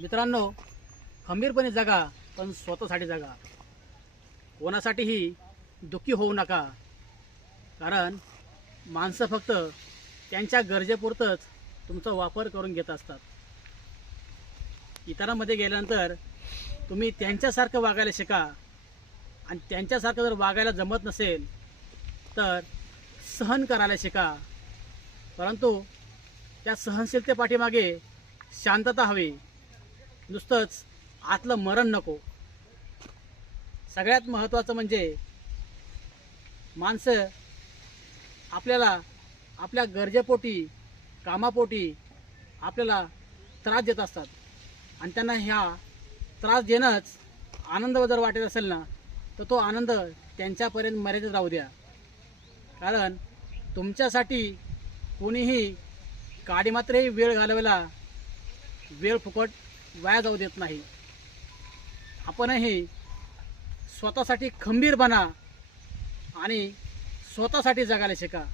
मित्रांनो, खंबीरपणे जगा, पण स्वतःसाठी जगा. कोणासाठीही दुःखी होऊ नका. कारण माणसं फक्त त्यांच्या गरजेपुरतंच तुमचा वापर करून घेत असतात. इतरांमध्ये गेल्यानंतर तुम्ही त्यांच्यासारखं वागायला शिका. आणि त्यांच्यासारखं जर वागायला जमत नसेल तर सहन करायला शिका. परंतु त्या सहनशीलतेपाठीमागे शांतता हवी. नुसतंच आतलं मरण नको. सगळ्यात महत्त्वाचं म्हणजे माणसं आपल्याला आपल्या गरजेपोटी, कामापोटी आपल्याला त्रास देत असतात. आणि त्यांना ह्या त्रास देणंच आनंद जर वाटत असेल ना, तर तो आनंद त्यांच्यापर्यंत मर्यादित राहू द्या. कारण तुमच्यासाठी कोणीही काडीमात्रही वेळ घालवायला वेळ फुकट वाया जाऊ देत नाही. आपणही स्वतःसाठी खंबीर बना आणि स्वतःसाठी जगायला शिका.